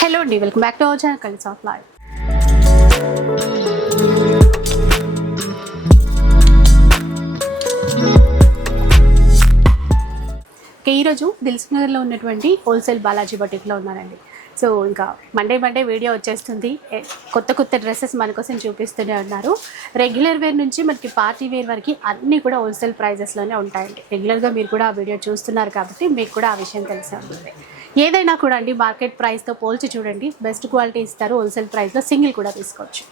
Hello అండి welcome back to our channel colours of life ఈరోజు దిల్సుఖ్ నగర్లో ఉన్నటువంటి హోల్సేల్ బాలాజీ బటిక్లో ఉన్నానండి. సో ఇంకా మండే మండే వీడియో వచ్చేస్తుంది. కొత్త కొత్త డ్రెస్సెస్ మన కోసం చూపిస్తూనే ఉన్నారు. రెగ్యులర్ వేర్ నుంచి మనకి పార్టీ వేర్ వరకు అన్నీ కూడా హోల్సేల్ ప్రైజెస్లోనే ఉంటాయండి. రెగ్యులర్గా మీరు కూడా ఆ వీడియో చూస్తున్నారు కాబట్టి మీకు కూడా ఆ విషయం తెలిసే ఉంటుంది. ఏదైనా కూడా అండి మార్కెట్ ప్రైస్తో పోల్చి చూడండి. బెస్ట్ క్వాలిటీ ఇస్తారు హోల్సేల్ ప్రైస్లో సింగిల్ కూడా తీసుకోవచ్చు.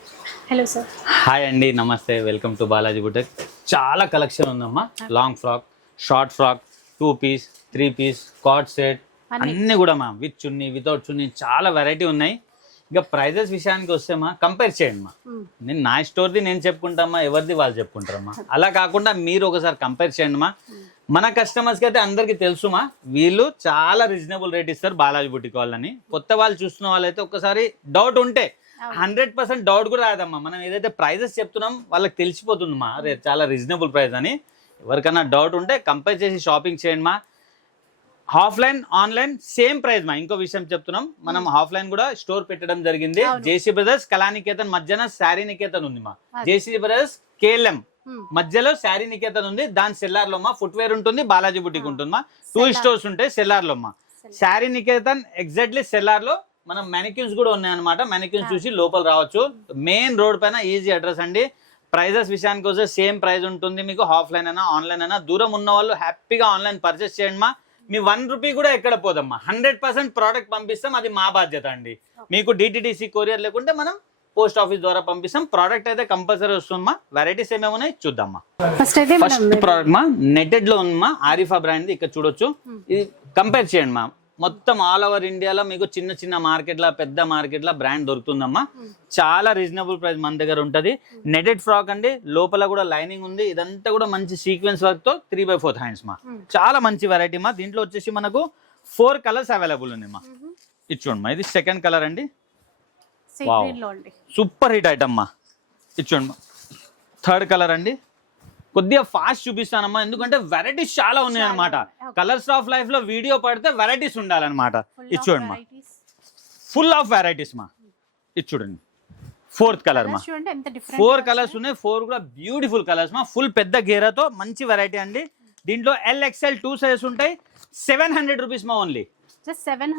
హలో సార్ హాయ్ అండి నమస్తే. వెల్కమ్ టు బాలాజీ బుటెక్ చాలా కలెక్షన్ ఉందమ్మా. Long frock short frock two piece three piece cord set అన్ని. అన్ని కూడా మా విత్ చున్నీ వితౌట్ చున్నీ చాలా వెరైటీ ఉన్నాయి. ఇక ప్రైజెస్ విషయానికి వస్తే మా కంపేర్ చేయండి మా. నేను నా స్టోర్ది నేను చెప్పుకుంటామా? ఎవరిది వాళ్ళు చెప్పుకుంటారమ్మా? అలా కాకుండా మీరు ఒకసారి కంపేర్ చేయండి మా. మన కస్టమర్స్కి అయితే అందరికీ తెలుసుమా? వీళ్ళు చాలా రీజనబుల్ రేట్ ఇస్తారు బాలాజీ బుటిక్ వాళ్ళని. కొత్త వాళ్ళు చూస్తున్న వాళ్ళైతే ఒకసారి డౌట్ ఉంటే హండ్రెడ్ పర్సెంట్ డౌట్ కూడా రాదమ్మా. మనం ఏదైతే ప్రైజెస్ చెప్తున్నాం వాళ్ళకి తెలిసిపోతుంది మా అరే చాలా రీజనబుల్ ప్రైస్ అని. ఎవరికైనా డౌట్ ఉంటే కంపేర్ చేసి షాపింగ్ చేయండి మా. ఆఫ్లైన్ ఆన్లైన్ సేమ్ ప్రైస్ మా. ఇంకో విషయం చెప్తున్నాం. మనం ఆఫ్లైన్ కూడా స్టోర్ పెట్టడం జరిగింది. జేసీ బ్రదర్స్ కళానికేతన్ మధ్యన శారీ నికేతన్ ఉంది మా. JC brothers KLM. మధ్యలో శారీ నికేతన్ ఉంది దాని సెల్లార్లో మా ఫుట్వేర్ ఉంటుంది బాలాజీ బుటిక్ ఉంటుంది మా టూ. స్టోర్స్ ఉంటాయి సెల్లార్లో మా Cellar. శారీ నికేతన్ ఎగ్జాక్ట్లీ సెల్లార్లో మనం మెనిక్యూన్స్ కూడా ఉన్నాయి అనమాట మెనిక్యూన్స్ చూసి లోపల రావచ్చు. మెయిన్ రోడ్ పైన ఈజీ అడ్రస్ అండి. ప్రైజెస్ విషయానికి వస్తే సేమ్ ప్రైస్ ఉంటుంది మీకు. ఆఫ్లైన్ అయినా ఆన్లైన్ అయినా. దూరం ఉన్న వాళ్ళు హ్యాపీగా ఆన్లైన్ పర్చేస్ చేయండి మా. మీ వన్ రూపీ కూడా ఎక్కడ పోదమ్మా? హండ్రెడ్ పర్సెంట్ ప్రోడక్ట్ పంపిస్తాం అది మా బాధ్యత అండి. మీకు డిటిడిసి కొరియర్ లేకుంటే మనం పోస్ట్ ఆఫీస్ ద్వారా పంపిస్తాం. ప్రోడక్ట్ అయితే కంపల్సరీ వస్తుందమ్మా. వెరైటీస్ ఏమేమి ఉన్నాయి చూద్దామా? ఫస్ట్ అయితే ఫస్ట్ ప్రోడక్ట్ మా నెటెడ్లో ఉందమ్మా ఆరిఫా బ్రాండ్ ఇక్కడ చూడొచ్చు. ఇది కంపేర్ చేయండి మా. మొత్తం ఆల్ ఓవర్ ఇండియాలో మీకు చిన్న చిన్న మార్కెట్లా పెద్ద మార్కెట్లా బ్రాండ్ దొరుకుతుందమ్మా. చాలా రీజనబుల్ ప్రైస్ మన దగ్గర ఉంటది. నెటెడ్ ఫ్రాక్ అండి లోపల కూడా లైనింగ్ ఉంది. ఇదంతా కూడా మంచి సీక్వెన్స్ వర్క్తో త్రీ బై ఫోర్త్ హ్యాండ్స్ మా. చాలా మంచి వెరైటీ మా. దీంట్లో వచ్చేసి మనకు ఫోర్ కలర్స్ అవైలబుల్ ఉంది మా. ఇది చూడండి మా ఇది సెకండ్ కలర్ అండి సీ Wow. గ్రీన్లో అండి సూపర్ హిట్ ఐటమ్ మా ఇది చూడండి. థర్డ్ కలర్ అండి. కొద్దిగా ఫాస్ట్ చూపిస్తానమ్మా. ఎందుకంటే వెరైటీస్ చాలా ఉన్నాయి అనమాట. కలర్స్ ఆఫ్ లైఫ్లో వీడియో పడితే వెరైటీస్ ఉండాలన్నమాట. Full ఇది of చూడండి మా. ఫుల్ ఆఫ్ వెరైటీస్ మా ఇది చూడండి. ఫోర్త్ కలర్ మా ఫోర్ కలర్స్ ఉన్నాయి. ఫోర్ కూడా బ్యూటిఫుల్ కలర్స్ మా ఫుల్ పెద్ద గేరాతో మంచి వెరైటీ అండి. దీంట్లో ఎల్ ఎక్స్ఎల్ టూ సైజెస్ ఉంటాయి. సెవెన్ హండ్రెడ్ రూపీస్ మా only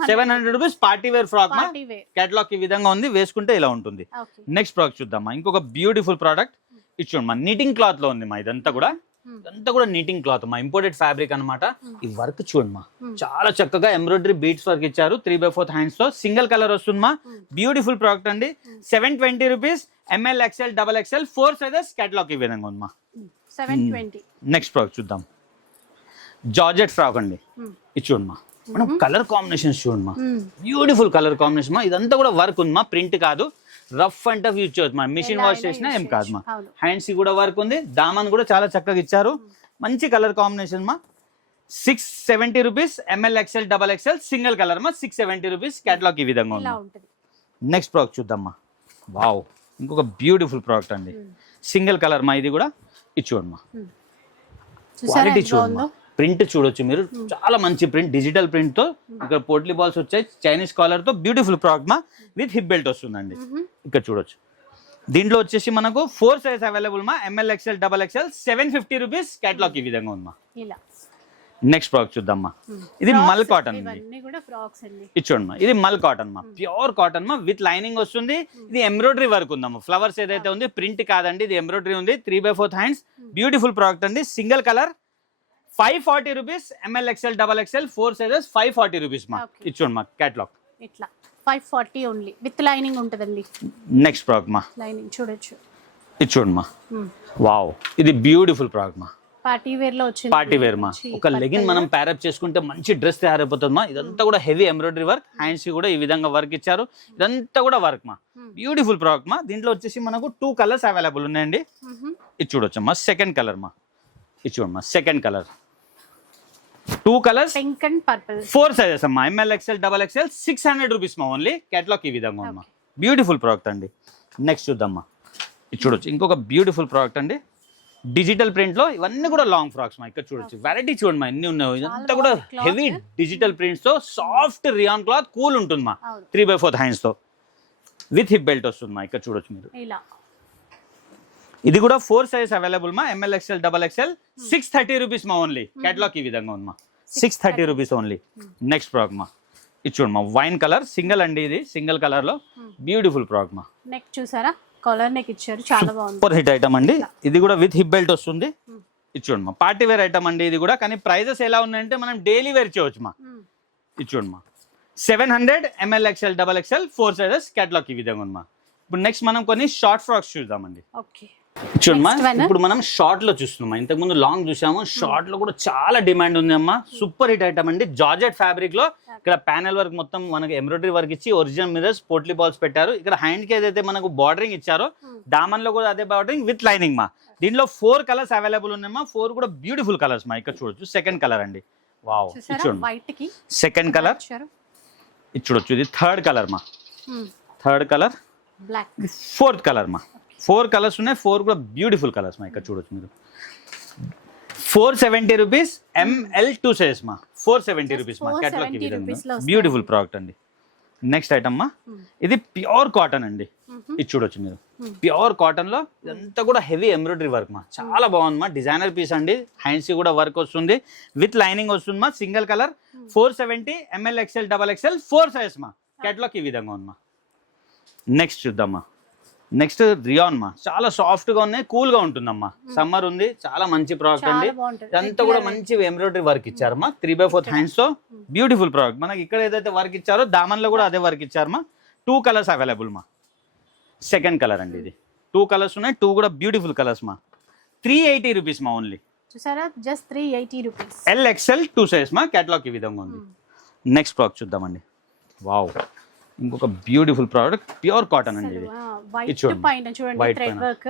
seven hundred rupees party wear frock catalogue ఈ విధంగా ఉంది వేసుకుంటే ఇలా ఉంటుంది. నెక్స్ట్ ప్రోడక్ట్ చూద్దామా? ఇంకొక బ్యూటిఫుల్ ప్రోడక్ట్ చూడండి మా నీటింగ్ క్లాత్లో ఉంది మా ఇదంతా కూడా. Hmm. ఇదంతా కూడా నీటింగ్ క్లాత్ మా ఇంపోర్టెడ్ ఫ్యాబ్రిక్ అన్నమాట. ఈ వర్క్ చూడండి మా. Hmm. చాలా చక్కగా ఎంబ్రాయిడరీ బీట్స్ వర్క్ ఇచ్చారు. త్రీ బై ఫోర్త్ హ్యాండ్స్తో సింగిల్ కలర్ వస్తుంది మా. బ్యూటిఫుల్ ప్రోడక్ట్ అండి. Seven twenty rupees M L XL double XL four sizes catalogue ఈ విధంగా ఉంది మా. Seven Hmm. Twenty next product చూద్దాం. జార్జెట్ ఫ్రాక్ అండి. ఇది చూడండి మనం కలర్ కాంబినేషన్స్ చూడండి మా బ్యూటిఫుల్ కలర్ కాంబినేషన్ మా. ఇదంతా కూడా వర్క్ ఉంది మా ప్రింట్ కాదు. రఫ్ అండ్ టఫ్ యూజ్ చేయొచ్చు మా. మిషన్ వాష్ చేసినా ఏం కాదు మా. హ్యాండ్స్ కూడా వర్క్ ఉంది. దామన్ కూడా చాలా చక్కగా ఇచ్చారు. మంచి కలర్ కాంబినేషన్ మా. Six seventy rupees M L XL double XL single colour మా. సిక్స్ సెవెంటీ రూపీస్ కేటలాగ్ ఈ విధంగా ఉంది. నెక్స్ట్ ప్రోడక్ట్ చూద్దామా? వావ్ ఇంకొక బ్యూటిఫుల్ ప్రోడక్ట్ అండి. సింగిల్ కలర్ మా. ఇది కూడా. ఇది చూడండి మా చూసారా క్వాలిటీ బాగుందో ప్రింట్ చూడొచ్చు మీరు. చాలా మంచి ప్రింట్ డిజిటల్ ప్రింట్తో. ఇక్కడ పోట్లీ బాల్స్ వచ్చాయి. చైనీస్ కాలర్తో బ్యూటిఫుల్ ప్రోడక్ట్ మా విత్ హిప్ బెల్ట్ వస్తుందండి. ఇక్కడ చూడొచ్చు. దీంట్లో వచ్చేసి మనకు ఫోర్ సైజ్ అవైలబుల్ మా. M L XL double XL seven fifty rupees catalogue ఈ విధంగా ఉంది మా ఇలా. నెక్స్ట్ ప్రోడక్ట్ చూద్దాం మా ఇది మల్ కాటన్ మా. ఇది మల్ కాటన్ మా. ప్యూర్ కాటన్ మా విత్ లైనింగ్ వస్తుంది. ఇది ఎంబ్రాయిడరీ వర్క్ ఉందమ్మా. ఫ్లవర్స్ ఏదైతే ఉంది ప్రింట్ కాదండి. ఇది ఎంబ్రాయిడరీ ఉంది. Three by fourth hands beautiful product అండి. Single colour five forty rupees M L XL double XL four sizes five forty rupees మా. ఇది చూడండి మా కేటలాగ్ ఇట్లా five forty only with lining ఉంటుందండి. నెక్స్ట్ ప్రోడక్ట్ మా. లైనింగ్ చూడొచ్చు. ఇది చూడండి మా వావ్ ఇది బ్యూటిఫుల్ ప్రోడక్ట్ మా. పార్టీ వేర్లో వచ్చింది. పార్టీ వేర్ మా. ఒక లెగిన్ మనం ప్యారప్ చేసుకుంటే మంచి డ్రెస్ తయారైపోతుంది మా. ఇదంతా కూడా హెవీ ఎంబ్రాయిడరీ వర్క్ హ్యాండ్స్ కూడా ఈ విధంగా వర్క్ ఇచ్చారు. ఇదంతా కూడా వర్క్ మా. Hmm. బ్యూటిఫుల్ ప్రోడక్ట్ మా. దీంట్లో వచ్చేసి మనకు టూ కలర్స్ అవైలబుల్ ఉన్నాయండి. మ్మ్. ఇది చూడొచ్చమ్మా. సెకండ్ కలర్ మా. ఇది చూడమ్మా second colour two colours pink and purple four sizes అమ్మా. M L XL double XL six hundred rupees మా ఓన్లీ కేటలాగ్ ఈ విధంగా ఉందమ్మా. బ్యూటిఫుల్ ప్రోడక్ట్ అండి. నెక్స్ట్ చూద్దామా. ఇది చూడొచ్చు. ఇంకొక బ్యూటిఫుల్ ప్రోడక్ట్ అండి. డిజిటల్ ప్రింట్లో ఇవన్నీ కూడా లాంగ్ ఫ్రాక్స్ మా. ఇక్కడ చూడొచ్చు. వెరైటీ చూడండి మా. ఎన్ని ఉన్నాయి. ఇదంతా కూడా. హెవీ డిజిటల్ ప్రింట్స్తో సాఫ్ట్ రియాన్ క్లాత్ కూల్ ఉంటుంది మా త్రీ బై ఫోర్త్ హ్యాండ్స్తో. విత్ హిప్ బెల్ట్ వస్తుంది మా ఇక్కడ చూడొచ్చు మీరు. ఇది కూడా ఫోర్ సైజ్ అవైలబుల్ మా M L XL double XL six thirty rupees మా ఓన్లీ కేటలాగ్ ఈ విధంగా ఉంది మా. Six thirty rupees only next frock మా. ఇది చూడు మా వైన్ కలర్ సింగిల్ అండి ఇది సింగిల్ కలర్లో. బ్యూటిఫుల్ ప్రాక్ మా. నెక్ చూసారా? కాలర్ నెక్ ఇచ్చారు చాలా బాగుంది. సూపర్ హిట్ ఐటమ్ అండి ఇది కూడా విత్ హిప్ బెల్ట్ వస్తుంది. ఇది మా పార్టీ వేర్ ఐటమ్ అండి ఇది కూడా. కానీ ప్రైజెస్ ఎలా ఉన్నాయంటే మనం డైలీ వేర్ చేయవచ్చు మా. ఇది మా. Seven hundred M L XL double XL four sizes catalogue ఈ విధంగా ఉంది మా. ఇప్పుడు నెక్స్ట్ మనం కొన్ని షార్ట్ ఫ్రాక్స్ చూద్దామండి. ఓకే చూడమ్మా. ఇప్పుడు మనం షార్ట్లో చూస్తున్నాం. ఇంతకు ముందు లాంగ్ చూసాము. షార్ట్లో కూడా చాలా డిమాండ్ ఉంది అమ్మా. సూపర్ హిట్ ఐటమ్ అండి. జార్జెట్ ఫ్యాబ్రిక్లో ఇక్కడ ప్యానెల్ వర్క్ మొత్తం మనకి ఎంబ్రాయిడరీ వర్క్ ఇచ్చి ఒరిజినల్ మిరర్స్ పోట్లీ బాల్స్ పెట్టారు. ఇక్కడ హ్యాండ్కి ఏదైతే మనకు బార్డరింగ్ ఇచ్చారో దామన్లో కూడా అదే బార్డరింగ్ విత్ లైనింగ్ మా. దీంట్లో ఫోర్ కలర్స్ అవైలబుల్ ఉన్నాయమ్మా ఫోర్ కూడా బ్యూటిఫుల్ కలర్స్ మా. ఇక్కడ చూడొచ్చు. సెకండ్ కలర్ అండి. వావ్ చూడండి. సెకండ్ కలర్ ఇది చూడొచ్చు. ఇది థర్డ్ కలర్ మా. Third colour black fourth colour మా. ఫోర్ కలర్స్ ఉన్నాయి ఫోర్ కూడా బ్యూటిఫుల్ కలర్స్ మా ఇక్కడ చూడొచ్చు మీరు. Four seventy rupees M L two size మా. ఫోర్ సెవెంటీ రూపీస్ మా. 470 కేటలాగ్. బ్యూటిఫుల్ ప్రోడక్ట్ అండి. నెక్స్ట్ ఐటమ్ మా. ఇది ప్యూర్ కాటన్ అండి. ఇది చూడొచ్చు మీరు. ప్యూర్ కాటన్లో ఇదంతా కూడా హెవీ ఎంబ్రాయిడరీ వర్క్ మా. చాలా బాగుంది మా. డిజైనర్ పీస్ అండి. హ్యాండ్స్ కూడా వర్క్ వస్తుంది. విత్ లైనింగ్ వస్తుంది మా. Single colour four seventy M L XL double XL four size మా. కేటలాగ్ ఈ విధంగా ఉంది మా. నెక్స్ట్ చూద్దామా నెక్స్ట్ రియాన్ మా. చాలా సాఫ్ట్గా ఉన్నాయి కూల్గా ఉంటుందమ్మా. సమ్మర్ ఉంది చాలా మంచి ప్రోడక్ట్ అండి. ఇదంతా కూడా మంచి ఎంబ్రాయిడరీ వర్క్ ఇచ్చారమ్మా త్రీ బై ఫోర్త్ హ్యాండ్స్తో బ్యూటిఫుల్ ప్రోడక్ట్ మనకి ఇక్కడ ఏదైతే వర్క్ ఇచ్చారో దామన్లో కూడా అదే వర్క్ ఇచ్చారమ్మా టూ కలర్స్ అవైలబుల్ మా. సెకండ్ కలర్ అండి ఇది. టూ కలర్స్ ఉన్నాయి టూ కూడా బ్యూటిఫుల్ కలర్స్ మా. త్రీ ఎయిటీ రూపీస్ మా ఓన్లీ చూసారా? Just three eighty rupees L XL two size మా కేటలాగ్ ఈ విధంగా ఉంది. నెక్స్ట్ ప్రోడక్ట్ చూద్దామండి. వావ్ ఇంకొక బ్యూటిఫుల్ ప్రోడక్ట్ ప్యూర్ కాటన్ అండి ఇది. చూడండి. వర్క్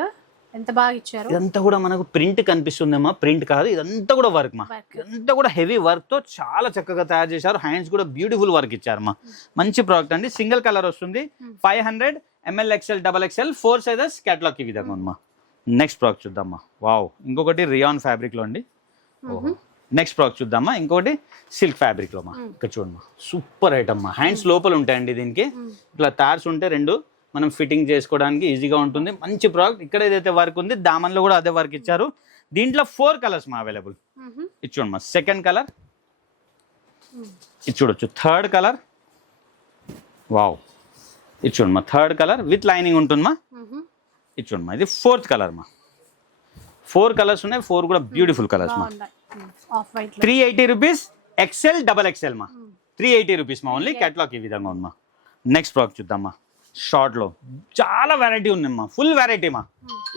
ఎంత బాగా ఇచ్చారు? ఇదంతా కూడా మనకు ప్రింట్ కనిపిస్తుందేమో ప్రింట్ కాదు ఇదంతా కూడా వర్క్ మా. ఇదంతా కూడా హెవీ వర్క్తో చాలా చక్కగా తయారు చేశారు. హ్యాండ్స్ కూడా బ్యూటిఫుల్ వర్క్ ఇచ్చారు మా. మంచి ప్రోడక్ట్ అండి. సింగిల్ కలర్ వస్తుంది. Five hundred M L XL double XL four sizes catalogue ఈ విధంగా నెక్స్ట్ ప్రోడక్ట్ చూద్దామా వావ్ ఇంకొకటి రియాన్ ఫ్యాబ్రిక్లో అండి. నెక్స్ట్ ప్రోడక్ట్ చూద్దామా? ఇంకొకటి సిల్క్ ఫ్యాబ్రిక్లో మా ఇక్కడ చూడమ్మా సూపర్ ఐటమ్ మా హ్యాండ్స్ లోపల ఉంటాయండి దీనికి. ఇట్లా తార్స్ ఉంటే రెండు మనం ఫిట్టింగ్ చేసుకోవడానికి ఈజీగా ఉంటుంది. మంచి ప్రోడక్ట్ ఇక్కడ ఏదైతే వర్క్ ఉంది దామన్లో కూడా అదే వర్క్ ఇచ్చారు. దీంట్లో ఫోర్ కలర్స్ మా అవైలబుల్ ఇది చూడండి మా సెకండ్ కలర్ ఇది చూడొచ్చు. థర్డ్ కలర్ వావ్ ఇది చూడండి మా థర్డ్ కలర్ విత్ లైనింగ్ ఉంటుంది మా ఇది చూడండి మా ఇది ఫోర్త్ కలర్ మా. ఫోర్ కలర్స్ ఉన్నాయి. ఫోర్ కూడా బ్యూటిఫుల్ కలర్స్ మా. Three eighty rupees XL double XL మా. త్రీ ఎయిటీ రూపీస్ మా ఓన్లీ. కేటలాగ్ ఈ విధంగా ఉందమ్మా నెక్స్ట్ ప్రోడక్ట్ చూద్దామా. షార్ట్లో చాలా వెరైటీ ఉందమ్మా ఫుల్ వెరైటీ మా.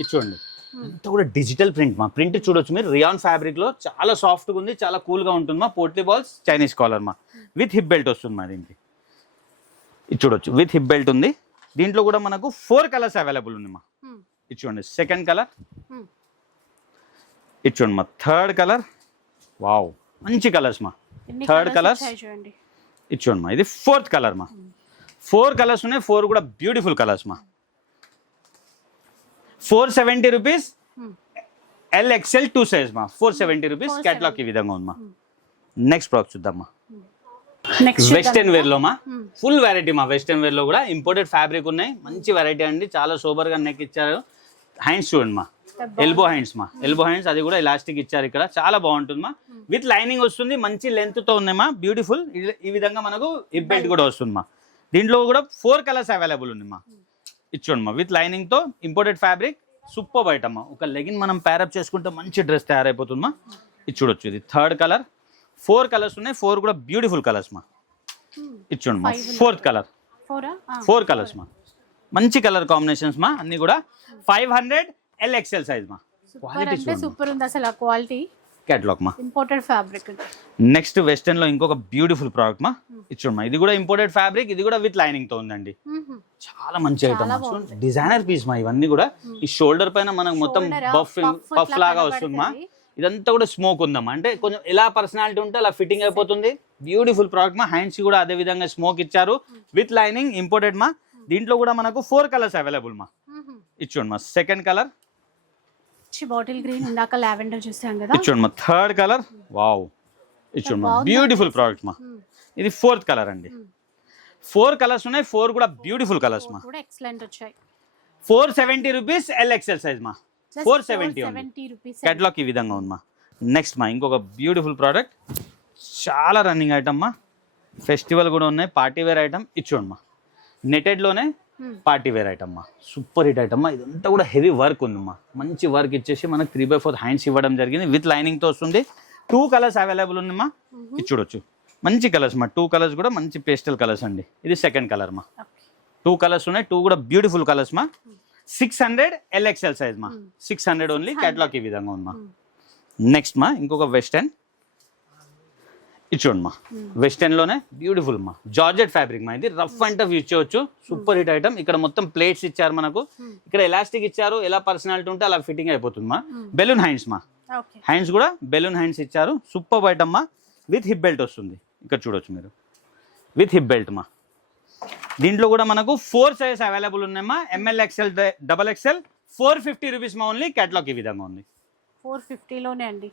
ఇది చూడండి. అంతా కూడా డిజిటల్ ప్రింట్ మా. ప్రింట్ చూడొచ్చు మీరు. రియాన్ ఫ్యాబ్రిక్లో చాలా సాఫ్ట్గా ఉంది చాలా కూల్గా ఉంటుంది మా. పోర్ట్లీ బాల్స్ చైనీస్ కాలర్ మా. విత్ హిప్ బెల్ట్ వస్తుంది మా దీనికి. ఇది చూడొచ్చు. విత్ హిప్ బెల్ట్ ఉంది. దీంట్లో కూడా మనకు ఫోర్ కలర్స్ అవైలబుల్ ఉంది మా. ఇది చూడండి. సెకండ్ కలర్ ఇది చూడండి మా. Third colour wow. మంచి కలర్స్ మా. థర్డ్ కలర్స్ చూడండి. మా. ఇది ఫోర్త్ కలర్ మా. ఫోర్ కలర్స్ ఉన్నాయి ఫోర్ కూడా బ్యూటిఫుల్ కలర్స్ మా. Four seventy rupees L XL two size మా. ఫోర్ సెవెంటీ రూపీస్ కేటలాగ్ ఈ విధంగా ఉంది మా. నెక్స్ట్ ప్రోడక్ట్ చూద్దామా నెక్స్ట్ వెస్టర్న్ వేర్లో మా. ఫుల్ వెరైటీ మా వెస్టర్న్ వేర్లో కూడా. ఇంపోర్టెడ్ ఫ్యాబ్రిక్ ఉన్నాయి. మంచి వెరైటీ అండి. చాలా సూపర్గా నెక్ ఇచ్చారు. హ్యాండ్స్ చూడండి మా. ఎల్బో హ్యాండ్స్ మా. ఎల్బో హ్యాండ్స్ అది కూడా ఎలాస్టిక్ ఇచ్చారు ఇక్కడ. చాలా బాగుంటుంది మా. విత్ లైనింగ్ వస్తుంది మంచి లెంత్తో ఉంది మా. బ్యూటిఫుల్ ఈ విధంగా మనకు హిప్ బెల్ట్ కూడా వస్తుంది మా. దీంట్లో కూడా ఫోర్ కలర్స్ అవైలబుల్ ఉంది మా. ఇచ్చోండి మా. విత్ లైనింగ్తో ఇంపోర్టెడ్ ఫ్యాబ్రిక్ సూపర్ బయట అమ్మా. ఒక లెగిన్ మనం ప్యారప్ చేసుకుంటే మంచి డ్రెస్ తయారైపోతుంది మా. ఇది చూడొచ్చు. ఇది థర్డ్ కలర్ ఫోర్ కలర్స్ ఉన్నాయి. ఫోర్ కూడా బ్యూటిఫుల్ కలర్స్ మా. ఇచ్చోండి మా. ఫోర్త్ కలర్ ఫోరా ఫోర్ కలర్స్ మా. మంచి కలర్ కాంబినేషన్స్ మా. అన్ని కూడా five hundred L XL size మా. క్వాలిటీ సూపర్ ఉంది అసలు ఆ క్వాలిటీ కేటలాగ్ మా. ఇంపోర్టెడ్ ఫ్యాబ్రిక్ నెక్స్ట్ వెస్టర్న్లో ఇంకొక బ్యూటిఫుల్ ప్రోడక్ట్ మా. ఇచ్చోండి మా. ఇది కూడా ఇంపోర్టెడ్ ఫ్యాబ్రిక్ ఇది కూడా విత్ లైనింగ్తో ఉందండి. చాలా మంచి ఐటమ్ డిజైనర్ పీస్ మా ఇవన్నీ కూడా. ఈ షోల్డర్ పైన మనకు మొత్తం బఫ్ ఇట్లా లాగా వస్తుంది మా. ఇదంతా కూడా స్మోక్ ఉందమ్మా. అంటే కొంచెం ఎలా పర్సనాలిటీ ఉంటే అలా ఫిట్టింగ్ అయిపోతుంది. బ్యూటిఫుల్ ప్రోడక్ట్ మా. హ్యాండ్స్ కూడా అదే విధంగా స్మోక్ ఇచ్చారు. విత్ లైనింగ్ ఇంపోర్టెడ్ మా. దీంట్లో కూడా మనకు ఫోర్ కలర్స్ అవైలబుల్ మా. ఇచ్చోండి మా. సెకండ్ కలర్ మంచి బాటిల్ గ్రీన్ ఇందాక లావెండర్ చూసాం కదా. ఇది చూడండి మా థర్డ్ కలర్. వావ్. ఇది చూడండి మా బ్యూటిఫుల్ ప్రోడక్ట్ మా. ఇది ఫోర్త్ కలర్ అండి. ఫోర్ కలర్స్ ఉన్నాయి ఫోర్ కూడా బ్యూటిఫుల్ కలర్స్ మా. కూడా ఎక్సలెంట్ వచ్చాయి. Four seventy rupees L XL size మా. ఫోర్ సెవెంటీ క్యాట్లాగ్ ఈ విధంగా ఉంది మా. నెక్స్ట్ మా ఇంకొక బ్యూటిఫుల్ ప్రోడక్ట్. చాలా రన్నింగ్ ఐటమ్ మా. ఫెస్టివల్ కూడా ఉన్నాయి పార్టీ వేర్ ఐటమ్ ఇచ్చోండి మా. నెటెడ్లోనే పార్టీ వేర్ ఐటమ్ మా. సూపర్ హిట్ ఐటమ్ మా. ఇదంతా కూడా హెవీ వర్క్ ఉంది మా. మంచి వర్క్ ఇచ్చేసి మనకి త్రీ బై ఫోర్ హ్యాండ్స్ ఇవ్వడం జరిగింది. విత్ లైనింగ్తో వస్తుంది. టూ కలర్స్ అవైలబుల్ ఉంది మా. ఇది చూడొచ్చు. మంచి కలర్స్ మా. టూ కలర్స్ కూడా మంచి పేస్టల్ కలర్స్ అండి. ఇది సెకండ్ కలర్ మా. టూ కలర్స్ ఉన్నాయి. టూ కూడా బ్యూటిఫుల్ కలర్స్ మా. Six hundred L XL size మా. సిక్స్ హండ్రెడ్ ఓన్లీ క్యాట్లాగ్ ఈ విధంగా ఉంది మా. నెక్స్ట్ మా. ఇంకొక వెస్టర్న్ ఇది చూడండి మా వెస్టర్న్లోనే బ్యూటిఫుల్ మా జార్జెట్ ఫ్యాబ్రిక్ మా ఇది. రఫ్ అండ్ టఫ్ యూజ్ చేయొచ్చు సూపర్ హిట్ ఐటమ్ ఇక్కడ మొత్తం ప్లేట్స్ ఇచ్చారు మనకు. ఇక్కడ ఎలాస్టిక్ ఇచ్చారు. ఎలా పర్సనాలిటీ ఉంటే అలా ఫిట్టింగ్ అయిపోతుంది మా బెలూన్ హ్యాండ్స్ మా. హ్యాండ్స్ కూడా బెలూన్ హ్యాండ్స్ ఇచ్చారు. సూపర్ ఐటమ్ మా విత్ హిప్ బెల్ట్ వస్తుంది. ఇక్కడ చూడొచ్చు మీరు. విత్ హిప్ బెల్ట్ మా. దీంట్లో కూడా మనకు ఫోర్ సైజెస్ అవైలబుల్ ఉన్నాయమ్మా. M L XL double XL four fifty rupees మా ఓన్లీ క్యాట్లాగ్ ఈ విధంగా ఉంది. ఫోర్ ఫిఫ్టీలోనే అండి.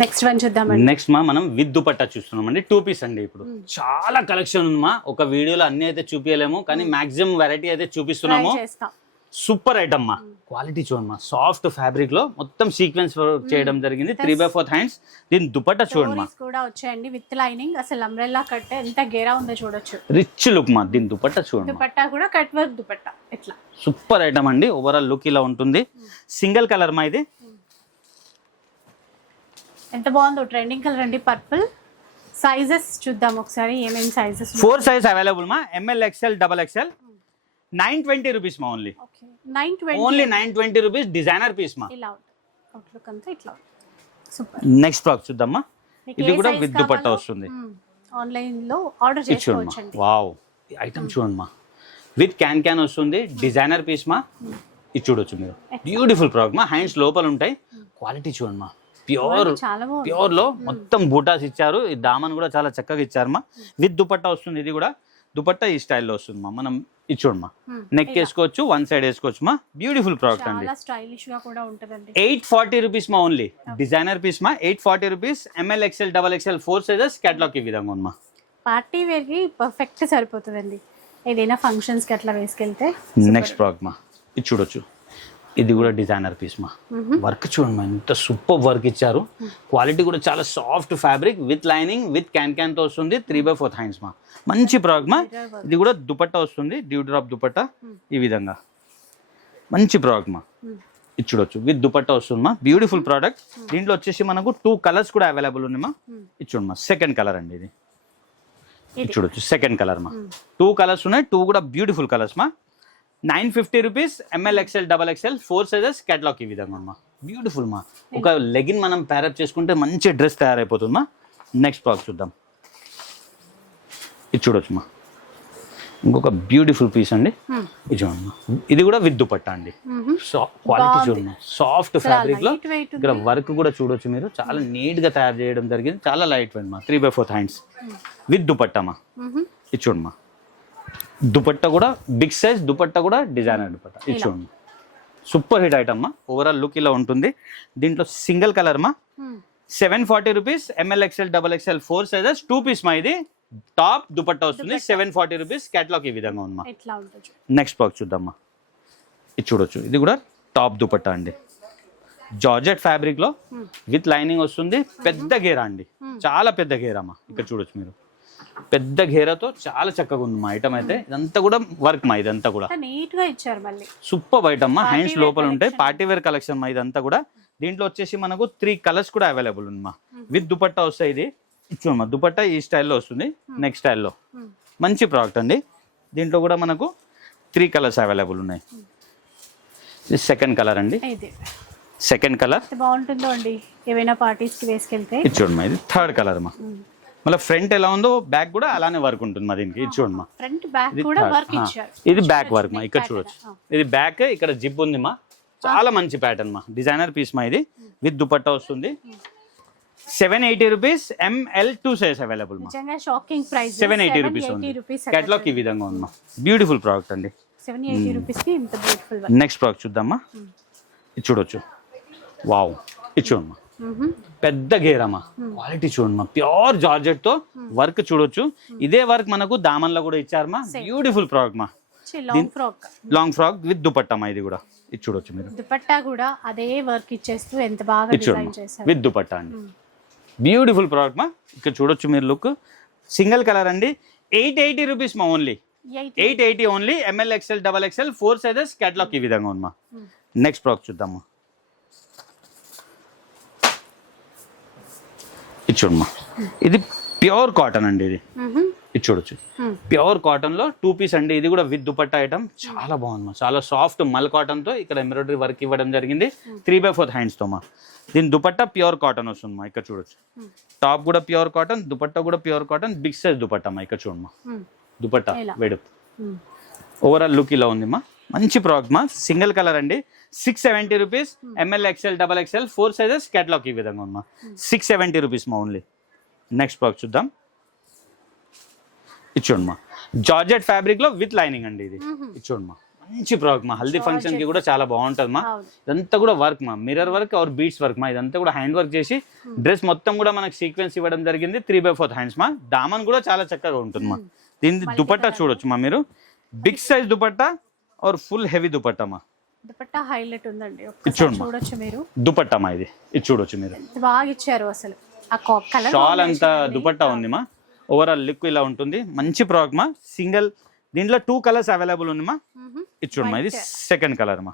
నెక్స్ట్ వన్ చూద్దామండి. నెక్స్ట్ మా మనం విత్ దుపట్టా చూస్తున్నాం అండి టూ పీస్ అండి ఇప్పుడు. చాలా కలెక్షన్ ఉంది మా. ఒక వీడియోలో అన్ని అయితే చూపించలేము కానీ మాక్సిమం వెరైటీ అయితే చూపిస్తున్నాము. సూపర్ ఐటమ్ మా. క్వాలిటీ చూడండి మా. సాఫ్ట్ ఫ్యాబ్రిక్లో మొత్తం సీక్వెన్స్ చేయడం జరిగింది. త్రీ బై ఫోర్త్ హ్యాండ్స్ దీని దుపట్టా చూడండి మా. కూడా వచ్చాయండి విత్ లైనింగ్ అసలు అంబ్రెల్లా కట్ ఎంత గేరా ఉందో చూడొచ్చు. రిచ్ లుక్ మా. దీని దుపట్టా చూడండి. దుపట్టా కూడా కట్ వర్క్ దుపట్టా. ఇట్లా. సూపర్ ఐటమ్ అండి. ఓవరాల్ లుక్ ఇలా ఉంటుంది. సింగిల్ కలర్ మా ఇది. ఎంత బాగుందో ట్రెండింగ్ కలర్ అండి పర్పుల్. సైజెస్ చూద్దాం ఒకసారి ఏమేమి సైజెస్ ఫోర్ సైజ్ అవైలబుల్ మా. M L XL double XL nine twenty rupees మా only nine twenty only nine twenty rupees designer piece మా. ఇలా ఉంటుంది అవుట్లుక్ అంతా ఇట్లా సూపర్ నెక్స్ట్ ఫ్రాక్ చూద్దామా ఇది కూడా విత్ దుపట్టా వస్తుంది. ఆన్లైన్లో ఆర్డర్ మా. వావ్ ఐటమ్ చూడండి మా. విత్ క్యాన్ క్యాన్ వస్తుంది. డిజైనర్ పీస్ మా. ఇది చూడొచ్చు మీరు. బ్యూటిఫుల్ ప్రోడక్ట్ మా. హ్యాండ్స్ లోపల ఉంటాయి. క్వాలిటీ చూడండి మా. ప్యూర్ ప్యూర్లో మొత్తం బూటాస్ ఇచ్చారు. ఈ దామన్ కూడా చాలా చక్కగా ఇచ్చారు మా విత్ దుపట్టా వస్తుంది ఇది కూడా. దుపట్టా ఈ స్టైల్లో వస్తుంది మా మనం ఇది చూడమ్మా. Hmm. నెక్ వేసుకోవచ్చు వన్ సైడ్ వేసుకోవచ్చు మా బ్యూటిఫుల్ ప్రోడక్ట్ అండి. స్టైలిష్గా కూడా ఉంటదండి. ఎయిట్ ఫార్టీ రూపీస్ మా ఓన్లీ డిజైనర్ పీస్ మా. Eight forty rupees. M L XL double XL four sizes catalogue ఈ విధంగా ఉంది మా పార్టీ వేర్కి పర్ఫెక్ట్ సరిపోతుందండి. ఏదైనా ఫంక్షన్స్కి అట్లా వేసుకెళ్తే నెక్స్ట్ ప్రోడక్ట్ మా. ఇది చూడొచ్చు. ఇది కూడా డిజైనర్ పీస్ మా. వర్క్ చూడండి మా ఎంత సూపర్ వర్క్ ఇచ్చారు. క్వాలిటీ కూడా చాలా soft fabric with lining with can క్యాన్తో వస్తుంది. త్రీ బై ఫోర్త్ హ్యాండ్స్ మా. మంచి ప్రోడక్ట్ మా. ఇది కూడా దుపట్టా వస్తుంది. డ్యూ డ్రాప్ దుపట్టా ఈ విధంగా. మంచి ప్రోడక్ట్ మా. ఇది చూడొచ్చు. విత్ దుపట్టా వస్తుంది మా. బ్యూటిఫుల్ ప్రోడక్ట్ దీంట్లో వచ్చేసి మనకు టూ కలర్స్ కూడా అవైలబుల్ ఉన్నాయి మా. ఇది చూడండి మా. సెకండ్ కలర్ అండి ఇది. ఇది చూడొచ్చు. సెకండ్ కలర్ మా. టూ కలర్స్ ఉన్నాయి. టూ కూడా బ్యూటిఫుల్ కలర్స్ మా. Nine fifty rupees M L XL double XL four sizes catalogue ఈ విధంగా మా బ్యూటిఫుల్ మా. ఒక లెగిన్ మనం ప్యారప్ చేసుకుంటే మంచి డ్రెస్ తయారైపోతుంది మా నెక్స్ట్ ప్రాక్ చూద్దాం. ఇది చూడొచ్చు మా ఇంకొక బ్యూటిఫుల్ పీస్ అండి. ఇది చూడండి. ఇది కూడా విత్ దుపట్టా అండి. క్వాలిటీ చూడండి సాఫ్ట్ ఫ్యాబ్రిక్లో ఇక్కడ వర్క్ కూడా చూడొచ్చు మీరు. చాలా నీట్గా తయారు చేయడం జరిగింది. చాలా లైట్ వెయిట్ మా three by fourth hands with dupatta మా. ఇది చూడమ్మా. దుపట్టా కూడా బిగ్ సైజ్ దుపట్టా కూడా డిజైనర్ దుపట్టా. ఇది చూడండి. సూపర్ హిట్ ఐటమ్ మా ఓవరాల్ లుక్ ఇలా ఉంటుంది. దీంట్లో సింగిల్ కలర్ మా seven forty rupees M L XL double XL four sizes two piece మా ఇది. టాప్ దుపట్టా వస్తుంది. సెవెన్ ఫార్టీ రూపీస్ క్యాట్లాగ్ ఈ విధంగా ఉంది మా ఎట్లా ఉంటుంది? నెక్స్ట్ బాక్స్ చూద్దామా. ఇది చూడొచ్చు. ఇది కూడా టాప్ దుపట్టా అండి. జార్జెట్ ఫ్యాబ్రిక్లో విత్ లైనింగ్ వస్తుంది. పెద్ద గేరా అండి. చాలా పెద్ద గేరామా ఇక్కడ చూడొచ్చు మీరు. పెద్ద గేరాతో చాలా చక్కగా ఉంది మా ఐటమ్ అయితే. ఇదంతా కూడా వర్క్ మా ఇదంతా కూడా. నీట్గా ఇచ్చారు మళ్ళీ. సూపర్ ఐటమ్ మా హ్యాండ్స్ లోపల ఉంటాయి. పార్టీ వేర్ కలెక్షన్ మా ఇదంతా కూడా. దీంట్లో వచ్చేసి మనకు త్రీ కలర్స్ కూడా అవైలబుల్ ఉంది మా. విత్ దుపట్టా వస్తాయి ఇది. చూడమ్మా దుపట్టా ఈ స్టైల్లో వస్తుంది నెక్స్ట్ స్టైల్లో మంచి ప్రోడక్ట్ అండి. దీంట్లో కూడా మనకు త్రీ కలర్స్ అవైలబుల్ ఉన్నాయి. ఇది సెకండ్ కలర్ అండి. సెకండ్ కలర్ బాగుంటుందో అండి? ఏవైనా పార్టీస్కి వేసుకెళ్తే? ఇది చూడమ్మా ఇది థర్డ్ కలర్ మా. మళ్ళీ ఫ్రంట్ ఎలా ఉందో బ్యాక్ కూడా అలానే వర్క్ ఉంటుంది మా దీనికి. ఇది చూడమ్మా ఫ్రంట్ బ్యాక్ కూడా. వర్క్ ఇచ్చారు. ఇది బ్యాక్ వర్క్ మా ఇక్కడ చూడొచ్చు. ఇది బ్యాక్ ఇక్కడ జిప్ ఉంది మా. చాలా మంచి ప్యాటర్న్ మా. డిజైనర్ పీస్ మా ఇది. విత్ దుపట్టా వస్తుంది. Seven eighty rupees M L two size available మా. Shocking price seven eighty rupees ఉంది. రూపీస్ క్యాట్లాగ్ ఈ విధంగా ఉంది మా. బ్యూటిఫుల్ ప్రోడక్ట్ అండి. సెవెన్ ఎయిటీ రూపీస్కి ఇంత బ్యూటిఫుల్ నెక్స్ట్ ప్రోడక్ట్ చూద్దామా? ఇది చూడొచ్చు. వావ్ ఇది చూడమ్మా. పెద్ద గేరమ్మా. క్వాలిటీ చూడమ్మా. ప్యూర్ జార్జెట్తో వర్క్ చూడొచ్చు. ఇదే వర్క్ మనకు దామన్లో కూడా ఇచ్చారమ్మా. బ్యూటిఫుల్ ప్రోడక్ట్ మా long frock long frock with దుపట్టమ్మా ఇది కూడా. ఇది చూడొచ్చు మీరు. దుపట్టా కూడా అదే వర్క్ ఇచ్చేస్తూ ఎంత బాగా డిజైన్ చేశారు. విత్ దుపట్టా అండి. బ్యూటిఫుల్ ప్రోడక్ట్ మా ఇక్కడ చూడొచ్చు మీరు లుక్ సింగిల్ కలర్ అండి. ఎయిట్ ఎయిటీ రూపీస్ మా only eight eight only M L XL double XL four sizes catalogue ఈ విధంగా ఉందమ్మా. నెక్స్ట్ ప్రోడక్ట్ చూద్దామా. ఇది చూడమ్మా ఇది ప్యూర్ కాటన్ అండి ఇది. ఇది చూడొచ్చు. ప్యూర్ కాటన్లో టూ పీస్ అండి. ఇది కూడా విత్ దుపట్టా ఐటమ్. చాలా బాగుంది చాలా సాఫ్ట్ మల్ కాటన్తో ఇక్కడ ఎంబ్రాయిడరీ వర్క్ ఇవ్వడం జరిగింది. త్రీ బై ఫోర్ హ్యాండ్స్తో మా. దీని దుపట్టా ప్యూర్ కాటన్ వస్తుంది మా ఇక్కడ చూడొచ్చు. టాప్ కూడా ప్యూర్ కాటన్ దుపట్టా కూడా pure cotton big size dupatta మా ఇక్కడ చూడమ్మా. మ్మ్. దుపట్టా. వెడుపు. ఓవరాల్ లుక్ ఇలా ఉంది మా మంచి ప్రోడక్ట్ మా. సింగిల్ కలర్ అండి. Six seventy rupees M L XL double XL four sizes catalogue ఈ విధంగా మా సిక్స్ సెవెంటీ రూపీస్ మా ఓన్లీ నెక్స్ట్ ప్రోడక్ట్ చూద్దాం. మా జార్జెట్ ఫ్యాబ్రిక్లో విత్ లైనింగ్ అండి ఇది. మా మంచి ప్రోడక్ట్ మా. హల్దీ ఫంక్షన్కి కూడా చాలా బాగుంటుంది మా. ఇదంతా కూడా వర్క్ మా. Mirror work or beads work మా. ఇదంతా కూడా హ్యాండ్ వర్క్ చేసి డ్రెస్ మొత్తం కూడా మనకి సీక్వెన్స్ ఇవ్వడం జరిగింది. త్రీ బై ఫోర్ హ్యాండ్స్ మా. దామన్ కూడా చాలా చక్కగా ఉంటుంది మా దీని దుపట్టా చూడొచ్చు మా మీరు. Big size dupatta or full heavy dupatta మా. దుపట్టా హైలైట్ ఉందండి. చూడొచ్చు మీరు. దుపట్టా మా ఇది. ఇది చూడొచ్చు మీరు. బాగా ఇచ్చారు అసలు. ఆ కలర్ షాల్ అంతా దుపట్టా ఉంది మా ఓవరాల్ లుక్ ఇలా ఉంటుంది. మంచి ప్రోడక్ట్ మా. సింగిల్ దీంట్లో టూ కలర్స్ అవైలబుల్ ఉంది మా ఇది చూడమ్మా. ఇది సెకండ్ కలర్ మా.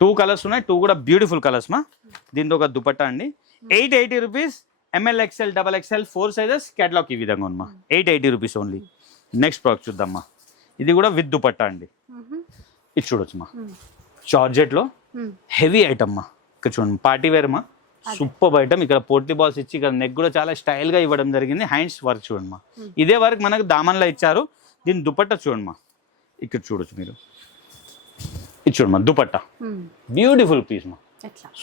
టూ కలర్స్ ఉన్నాయి. టూ కూడా బ్యూటిఫుల్ కలర్స్ మా. దీంతో ఒక దుపట్టా అండి. Eight eighty rupees M L XL double XL four sizes catalogue ఈ విధంగా ఉందమ్మా eight eighty rupees only next product చూద్దామా ఇది కూడా విత్ దుపట్టా అండి. ఇది చూడొచ్చు మా జార్జెట్లో హెవీ ఐటమ్ మా. ఇక్కడ చూడండి పార్టీ వేర్ మా. Super item. ఇక్కడ పోర్టీ బాల్స్ ఇచ్చి ఇక్కడ నెక్ కూడా చాలా స్టైల్గా ఇవ్వడం జరిగింది. హ్యాండ్స్ వర్క్ చూడండి మా. ఇదే వర్క్ మనకు దామన్లో ఇచ్చారు. దీని దుపట్టా చూడండి మా. ఇక్కడ చూడొచ్చు మీరు. ఇది చూడండి మా దుపట్టా. బ్యూటిఫుల్ పీస్ మా.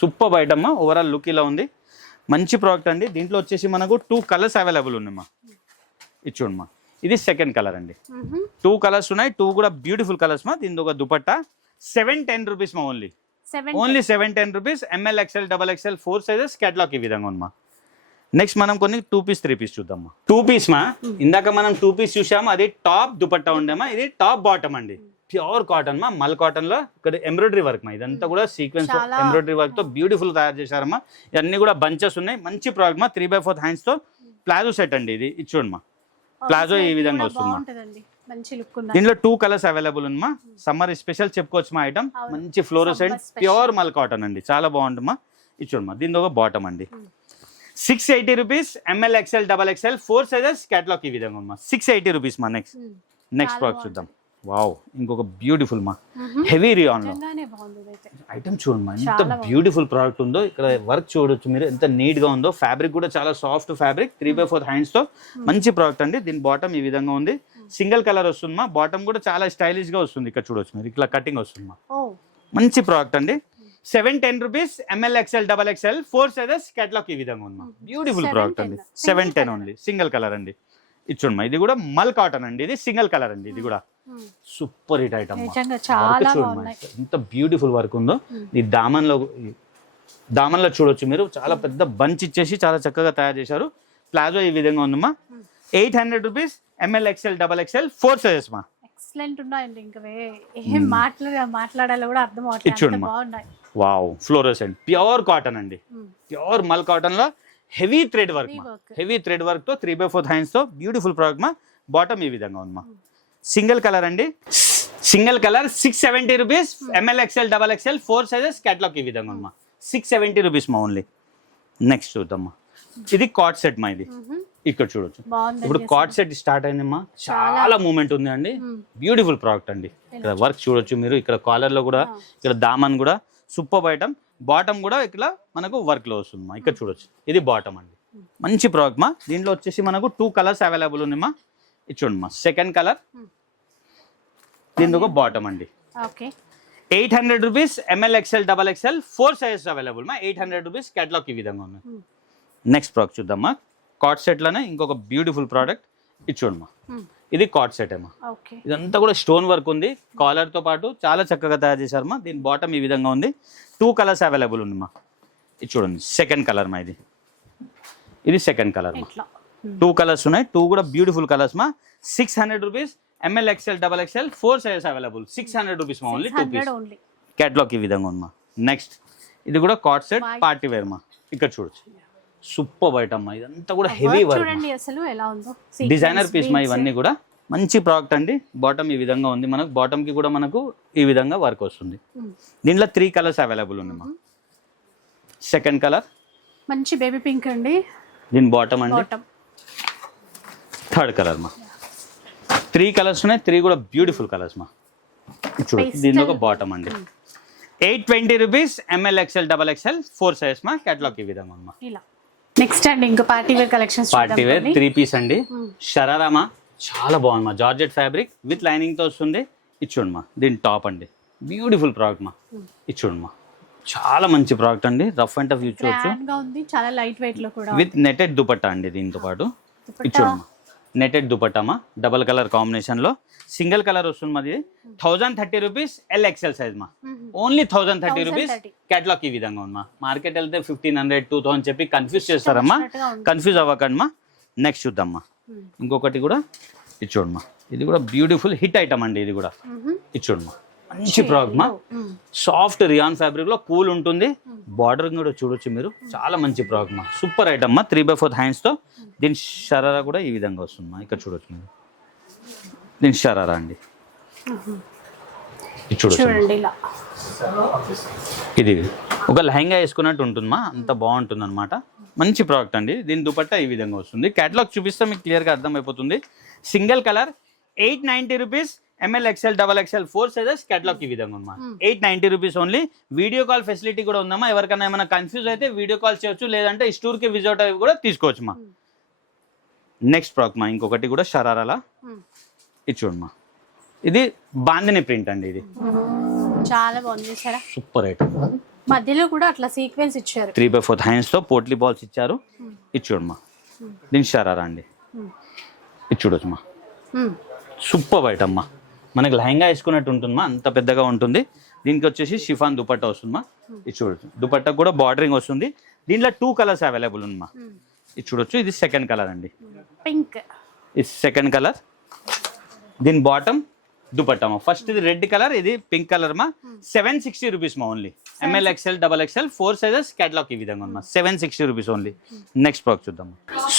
సూపర్ ఐటమ్ మా. ఓవరాల్ లుక్ ఇలా ఉంది. మంచి ప్రోడక్ట్ అండి. దీంట్లో వచ్చేసి మనకు టూ కలర్స్ అవైలబుల్ ఉన్నాయి మా. ఇది చూడండి మా. ఇది సెకండ్ కలర్ అండి. టూ కలర్స్ ఉన్నాయి. టూ కూడా బ్యూటిఫుల్ కలర్స్ మా. దీని ఒక దుపట్టా. సెవెన్ టెన్ రూపీస్ మా only only seven ten rupees M L XL double XL four sizes catalogue ఈ విధంగా ఉందమ్మా నెక్స్ట్ మనం కొన్ని టూ పీస్ త్రీ పీస్ చూద్దామా టూ పీస్ మా. ఇందాక మనం టూ పీస్ చూసాము. అది టాప్ దుపట్టా ఉండేమా ఇది టాప్ బాటమ్ అండి. ప్యూర్ కాటన్ మా. మల్ కాటన్లో ఇక్కడ ఎంబ్రాయిడరీ వర్క్ మా. ఇదంతా కూడా సీక్వెన్స్ ఎంబ్రాయిడరీ వర్క్తో బ్యూటిఫుల్ తయారు చేశారమ్మా ఇవన్నీ కూడా బంచెస్ ఉన్నాయి. మంచి ప్రోడక్ట్ మా. త్రీ బై ఫోర్ హ్యాండ్స్తో ప్లాజో సెట్ అండి ఇది చూడండి మా. ప్లాజో ఈ విధంగా వస్తుంది దీనిలో టూ కలర్స్ అవైలబుల్ ఉందమ్మా. సమ్మర్ స్పెషల్ చెప్పుకోవచ్చు మా ఐటమ్. మంచి ఫ్లోరోసెంట్. ప్యూర్ మల్ కాటన్ అండి. చాలా బాగుంటుందమ్మా ఇది చూడమ్మా దీని ఒక బాటమ్ అండి. Six eighty rupees M L XL double XL four sizes catalogue ఈ విధంగా ఉందమ్మా సిక్స్ ఎయిటీ రూపీస్ మా నెక్స్ట్ నెక్స్ట్ ప్రోడక్ట్ చూద్దాం. వావ్ ఇంకొక బ్యూటిఫుల్ మా. హెవీ రియాన్లో నిజంగానే బాగుంది ఇదైతే ఐటమ్ చూడమ్మా ఎంత. బ్యూటిఫుల్ ప్రోడక్ట్ ఉందో ఇక్కడ వర్క్ చూడొచ్చు మీరు. ఎంత నీట్గా ఉందో ఫ్యాబ్రిక్ కూడా చాలా soft fabric three by four హ్యాండ్స్తో. మంచి ప్రోడక్ట్ అండి. దీని బాటమ్ ఈ విధంగా ఉంది. సింగిల్ కలర్ వస్తుందమ్మా. బాటమ్ కూడా చాలా స్టైలిష్గా వస్తుంది. ఇక్కడ చూడొచ్చు మీరు. ఇట్లా కటింగ్ వస్తుందమ్మా. ఓ. మంచి ప్రోడక్ట్ అండి. Seven ten rupees M L XL double XL four sizes catalogue ఈ విధంగా ఉందమ్మా. బ్యూటిఫుల్ 710. ప్రోడక్ట్ అండి. Seven ten. Only single colour అండి. ఇది చూడమ్మా. ఇది కూడా మల్ కాటన్ అండి. ఇది సింగిల్ కలర్ అండి. ఇది కూడా. Hmm. సూపర్ హిట్ ఐటమ్ బాగున్నాయి. ఎంత బ్యూటిఫుల్ వర్క్ ఉందో. ఈ దామన్లో దామన్లో చూడొచ్చు మీరు. చాలా పెద్ద బంచ్ ఇచ్చేసి చాలా చక్కగా తయారు చేశారు. ప్లాజో ఈ విధంగా ఉందమ్మా. Eight hundred rupees M L XL double XL four sizes మా. ఎక్సలెంట్ ఉన్నాయండి ఇంకా ఏం మాట్లాడ మాట్లాడాలో కూడా అర్థం చూడండి మా. బాగున్నాయి. Wow fluorescent. ప్యూర్ కాటన్ అండి. ప్యూర్ మల్ కాటన్లో heavy thread work. Heavy thread వర్క్తో త్రీ బై ఫోర్ హ్యాండ్స్తో బ్యూటిఫుల్ ప్రోడక్ట్ మా. బాటమ్ ఈ విధంగా ఉంది మా సింగిల్ కలర్ అండి. Single colour six seventy rupees M L XL double XL four sizes catalogue ఈ విధంగా ఉంది మా సిక్స్ సెవెంటీ రూపీస్ మా ఓన్లీ నెక్స్ట్ చూద్దామా. ఇది కాట్ సెట్ మా ఇది. ఇక్కడ చూడొచ్చు. ఇప్పుడు కాట్ సెట్ స్టార్ట్ అయిందమ్మా. చాలా. మూమెంట్ ఉంది అండి బ్యూటిఫుల్ ప్రోడక్ట్ అండి. ఇక్కడ వర్క్ చూడొచ్చు మీరు. ఇక్కడ కాలర్లో కూడా ఇక్కడ దామన్ కూడా సూపర్ ఐటమ్ బాటమ్ కూడా ఇక్కడ మనకు వర్క్లో వస్తుంది ఇక్కడ చూడొచ్చు. ఇది బాటమ్ అండి. మంచి ప్రోడక్ట్ మా. దీంట్లో వచ్చేసి మనకు టూ కలర్స్ అవైలబుల్ ఉంది మా ఇది చూడండి మా సెకండ్ కలర్ దీనికి ఒక బాటమ్ అండి. Okay. Eight hundred rupees M L XL double XL four sizes available మా ఎయిట్ హండ్రెడ్ రూపీస్ క్యాట్లాగ్ ఈ విధంగా ఉన్నాయి. Hmm. నెక్స్ట్ ప్రోడక్ట్ చూద్దామా కాట్ సెట్లోనే ఇంకొక బ్యూటిఫుల్ ప్రోడక్ట్ ఇది చూడమ్మా ఇది కాట్ సెట్ ఏమో ఓకే. ఇదంతా కూడా స్టోన్ వర్క్ ఉంది. కాలర్తో పాటు చాలా చక్కగా తయారు చేశారు మా. దీని బాటమ్ ఈ విధంగా ఉంది. టూ కలర్స్ అవైలబుల్ ఉంది మా. ఇది చూడండి సెకండ్ కలర్ మా ఇది. ఇది సెకండ్ కలర్ టూ కలర్స్ ఉన్నాయి. టూ కూడా బ్యూటిఫుల్ కలర్స్ మా. Six hundred rupees M L XL double XL four sizes available six hundred rupees మా ఓన్లీ టూ పీస్ క్యాట్లాగ్ ఈ విధంగా ఉంది మా. నెక్స్ట్ ఇది కూడా కాట్ సెట్. పార్టీ వేర్ మా. ఇక్కడ చూడొచ్చు. సూపర్ బయట అమ్మా. ఇదంతా కూడా హెవీ వర్క్ చూడండి అసలు ఎలా ఉందో. డిజైనర్ పీస్ మా ఇవన్నీ కూడా. మంచి ప్రోడక్ట్ అండి. బాటమ్ ఈ విధంగా ఉంది మనకు. బాటమ్కి కూడా మనకు ఈ విధంగా వర్క్ వస్తుంది. Hmm. దీంట్లో త్రీ కలర్స్ అవైలబుల్ ఉంది మా. సెకండ్ కలర్ మంచి బేబీ పింక్ అండి. దీని బాటమ్ అండి. బాటమ్ థర్డ్ కలర్ మా. త్రీ కలర్స్ ఉన్నాయి త్రీ కూడా బ్యూటిఫుల్ కలర్స్ మా. చూడు Pastel. దీనిలో ఒక బాటమ్ అండి. Eight twenty rupees M L XL double XL four size మా క్యాట్లాగ్ ఈ విధంగా ఉంది మా ఇలా. నెక్స్ట్ అండి ఇంకా party wear collections party wear three piece అండి. Hmm. షరారామా చాలా బాగుంది మా. జార్జెట్ ఫ్యాబ్రిక్ విత్ లైనింగ్తో వస్తుంది. ఇచ్చుండి మా దీని టాప్ అండి. బ్యూటిఫుల్ ప్రోడక్ట్ మా. ఇచ్చుండి మా. చాలా మంచి ప్రోడక్ట్ అండి. రఫ్ అండ్ టఫ్ యూజ్ చేయొచ్చు చాలా లైట్ వెయిట్లో కూడా విత్ నెటెడ్ దుపట్టా అండి దీంతో పాటు. దుపట్టా. ఇచ్చుండి నెటెడ్ దుపట్టా డబల్ కలర్ కాంబినేషన్లో. సింగిల్ కలర్ వస్తుంది మాది. Thousand thirty rupees L XL size మా. Only thousand thirty rupees 1030. Catalogue ఈ విధంగా ఉంది మా. మార్కెట్ వెళ్తే ఫిఫ్టీన్ హండ్రెడ్ టూ థౌసండ్ చెప్పి కన్ఫ్యూజ్ చేస్తారమ్మా. కన్ఫ్యూజ్ అవ్వకండి మా. నెక్స్ట్ చూద్దామ్మా మ్మ్. ఇంకొకటి కూడా ఇది చూడమ్మా ఇది కూడా బ్యూటిఫుల్ హిట్ ఐటమ్ అండి ఇది కూడా. మ్మ్. ఇది చూడమ్మా మంచి ప్రోడక్ట్ మా. మ్మ్. సాఫ్ట్ రియాన్ ఫ్యాబ్రిక్లో కూల్ ఉంటుంది. బార్డర్ కూడా చూడొచ్చు మీరు. చాలా మంచి ప్రోడక్ట్ మా. సూపర్ ఐటమ్ మా. త్రీ బై ఫోర్ హ్యాండ్స్తో. దీని షరారా కూడా ఈ విధంగా వస్తుంది మా. ఇక్కడ చూడొచ్చు మీరు. దీని షరారా అండి. ఇది చూడొచ్చు చూడండి ఇలా. ఇది ఒక లెహంగా వేసుకున్నట్టు ఉంటుందమ్మా అంత బాగుంటుంది అనమాట మంచి ప్రోడక్ట్ అండి. దీని దుపట్టా ఈ విధంగా వస్తుంది. క్యాటలాగ్ చూపిస్తే మీకు క్లియర్గా అర్థమైపోతుంది. Single colour eight ninety rupees M L XL double XL four sizes catalogue ఈ విధంగా ఉందమ్మా eight ninety rupees only video call facility కూడా ఉందమ్మా. ఎవరికైనా ఏమైనా కన్ఫ్యూజ్ అయితే వీడియో కాల్ చేయొచ్చు లేదంటే ఈ స్టోర్కి విజిట్ అవి కూడా తీసుకోవచ్చు మా నెక్స్ట్ ప్రోడక్ట్ మా ఇంకొకటి కూడా షరారాలా మ్మ్. ఇది చూడమ్మా. ఇది బాందిని ప్రింట్ అండి ఇది. చాలా బాగుంది సూపర్ ఐటమ్ మధ్యలో కూడా అట్లా సీక్వెన్స్ ఇచ్చారు. త్రీ బై ఫోర్త్ హ్యాండ్స్తో పోట్లీ బాల్స్ ఇచ్చారు. ఇది చూడమ్మా. దీని షరారా అండి. ఇది చూడొచ్చమ్మా మ్మ్. సూపర్ బయట అమ్మా. మనకి లెహంగా వేసుకున్నట్టు ఉంటుందమ్మా అంత పెద్దగా ఉంటుంది. దీనికి వచ్చేసి షిఫాన్ దుపట్టా వస్తుందమ్మా. ఇది చూడొచ్చు దుపట్టా కూడా బార్డరింగ్ వస్తుంది. దీంట్లో టూ కలర్స్ అవైలబుల్ ఉందమ్మా. మ్మ్. ఇది చూడొచ్చు ఇది సెకండ్ కలర్ అండి. పింక్ ఇది సెకండ్ కలర్ దీని బాటమ్ దుపట్టా ఫస్ట్ ఇది రెడ్ కలర్ ఇది పింక్ కలర్ మా. సెవెన్ సిక్స్టీ రూపీస్ మా only M L XL double XL four sizes catalogue ఈ విధంగా ఉన్నా seven sixty rupees only next product చూద్దాం